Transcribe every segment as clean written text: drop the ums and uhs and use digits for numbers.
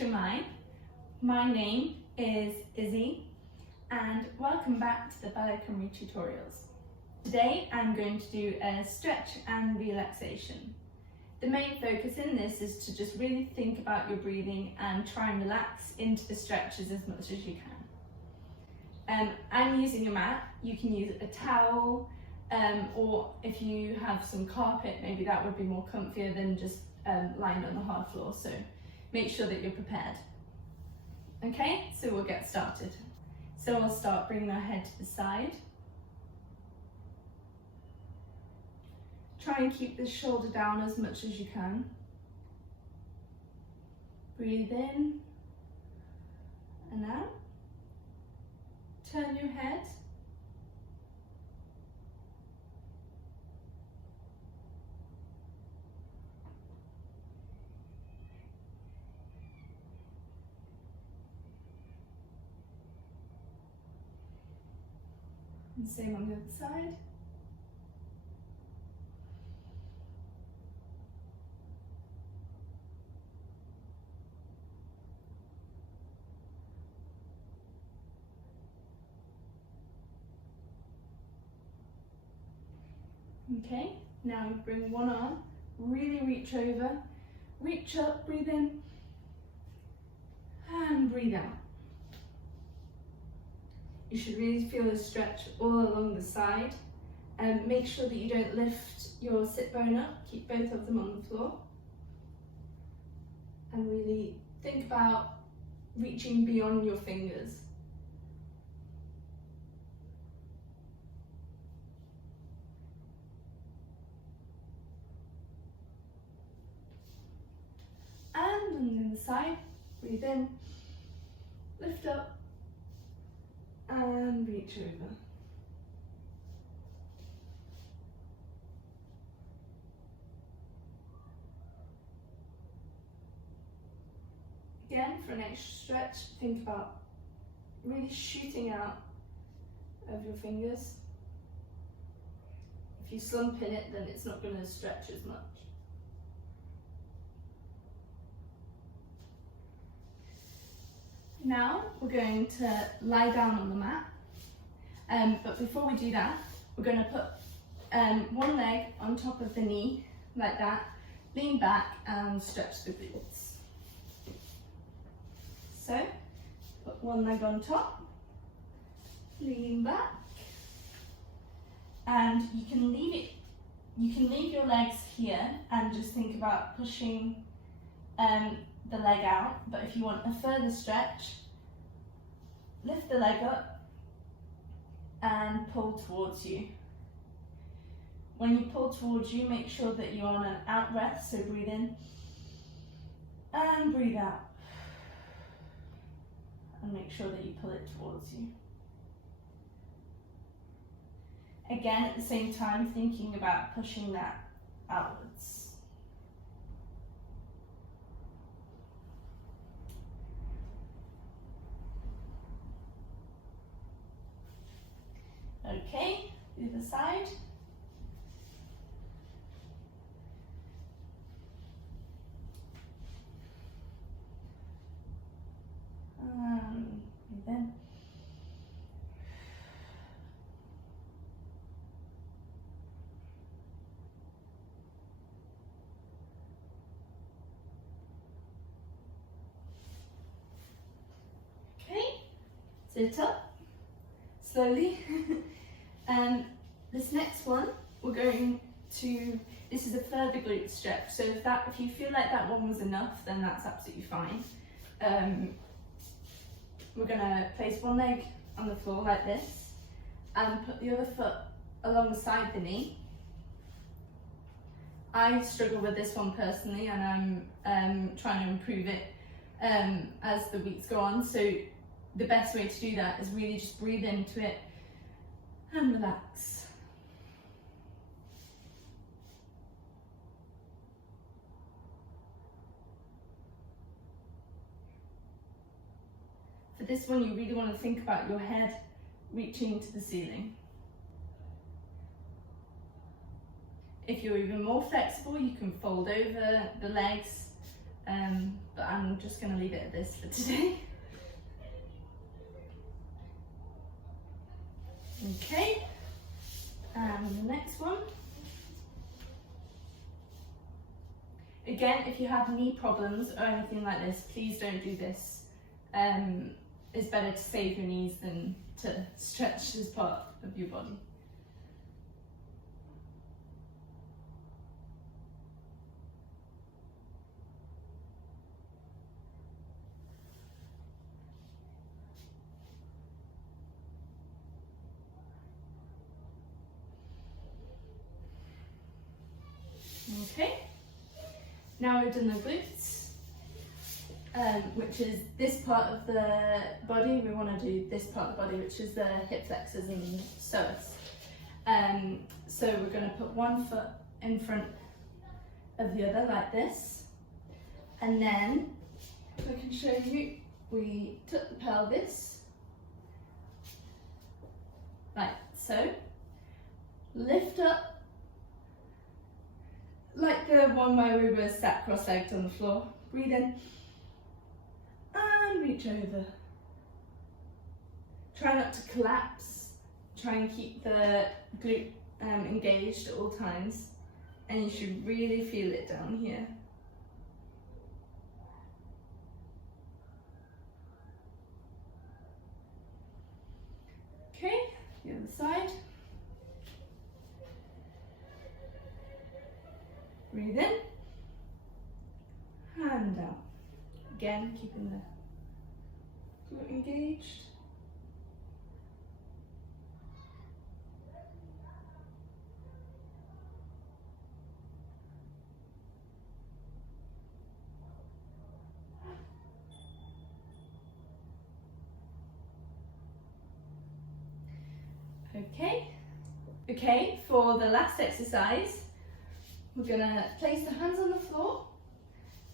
Shemai. My name is Izzy and welcome back to the Ballet Cymru tutorials. Today I'm going to do a stretch and relaxation. The main focus in this is to just really think about your breathing and try and relax into the stretches as much as you can. I'm using a mat. You can use a towel, or if you have some carpet, maybe that would be more comfier than just lying on the hard floor. So make sure that you're prepared. Okay, so we'll get started. So we'll start bringing our head to the side. Try and keep the shoulder down as much as you can. Breathe in and out. Turn your head. And same on the other side. Okay, now bring one arm, really reach over, reach up, breathe in, and breathe out. You should really feel a stretch all along the side, and make sure that you don't lift your sit bone up, keep both of them on the floor. And really think about reaching beyond your fingers. And on the other side, breathe in, lift up, and reach over. Again, for an extra stretch, think about really shooting out of your fingers. If you slump in it, then it's not going to stretch as much. Now we're going to lie down on the mat, but before we do that, we're going to put one leg on top of the knee, like that, lean back and stretch the glutes. So, put one leg on top, lean back, and you can leave your legs here and just think about pushing the leg out, but if you want a further stretch, lift the leg up and pull towards you. When you pull towards you, make sure that you're on an out breath, so breathe in and breathe out. And make sure that you pull it towards you. Again, at the same time, thinking about pushing that outwards. Okay, the other side. Breathe in. Okay, sit up slowly. This next one, this is a further glute stretch, so if you feel like that one was enough, then that's absolutely fine. We're going to place one leg on the floor like this, and put the other foot alongside the knee. I struggle with this one personally, and I'm trying to improve it as the weeks go on, so the best way to do that is really just breathe into it and relax. For this one, you really want to think about your head reaching to the ceiling. If you're even more flexible, you can fold over the legs but I'm just going to leave it at this for today. Okay, and the next one. Again, if you have knee problems or anything like this, please don't do this. It's better to save your knees than to stretch this part of your body. Okay, now we've done the glutes, which is this part of the body. We want to do this part of the body, which is the hip flexors and psoas. So we're going to put one foot in front of the other like this, and then, if I can show you, we tuck the pelvis, like so, lift up, like the one where we were sat cross-legged on the floor. Breathe in and reach over. Try not to collapse. Try and keep the glute engaged at all times, and you should really feel it down here. Okay, the other side. Breathe in, and down. Again, keeping the glute engaged. Okay, for the last exercise, we're going to place the hands on the floor,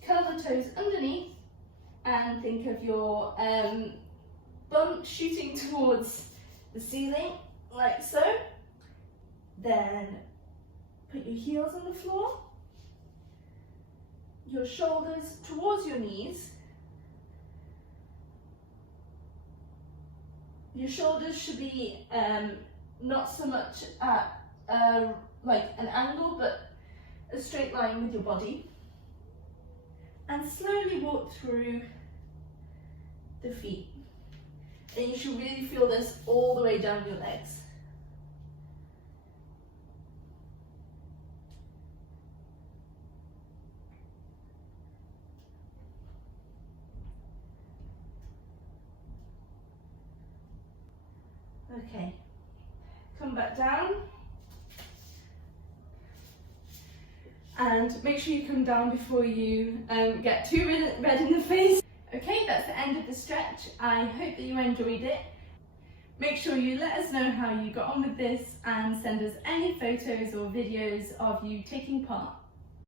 curl the toes underneath, and think of your bum shooting towards the ceiling, like so. Then put your heels on the floor, your shoulders towards your knees. Your shoulders should be not so much at like an angle, but a straight line with your body, and slowly walk through the feet. And you should really feel this all the way down your legs. Okay, come back down. And make sure you come down before you get too red in the face. Okay, that's the end of the stretch. I hope that you enjoyed it. Make sure you let us know how you got on with this and send us any photos or videos of you taking part.